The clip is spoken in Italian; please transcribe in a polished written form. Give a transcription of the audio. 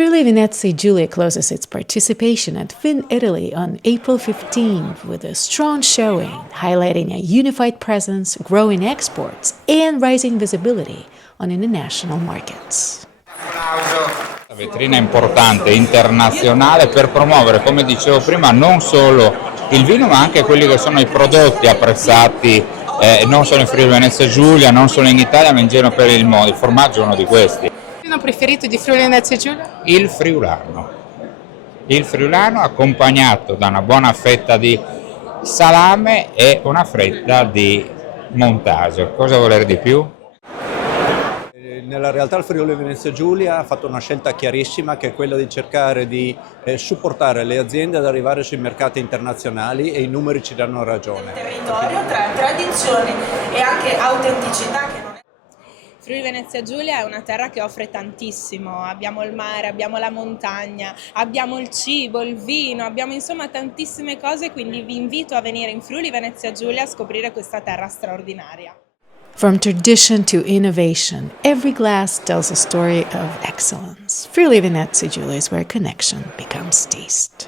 Friuli Venezia Giulia closes its participation at Fin Italy on April 15th with a strong showing, highlighting a unified presence, growing exports, and rising visibility on international markets. La vetrina importante internazionale per promuovere, come dicevo prima, non solo il vino ma anche quelli che sono i prodotti apprezzati non solo in Friuli Venezia Giulia, non solo in Italia ma in giro per il mondo. Il formaggio è uno di questi. Il vino preferito di Friuli Venezia Giulia? Il friulano accompagnato da una buona fetta di salame e una fetta di montaggio. Cosa voler di più? Nella realtà il Friuli Venezia Giulia ha fatto una scelta chiarissima, che è quella di cercare di supportare le aziende ad arrivare sui mercati internazionali, e i numeri ci danno ragione. Territorio tra tradizione e anche autenticità che non è. Friuli Venezia Giulia è una terra che offre tantissimo, abbiamo il mare, abbiamo la montagna, abbiamo il cibo, il vino, abbiamo insomma tantissime cose, quindi vi invito a venire in Friuli Venezia Giulia a scoprire questa terra straordinaria. From tradition to innovation, every glass tells a story of excellence. Friuli Venezia Giulia is where connection becomes taste.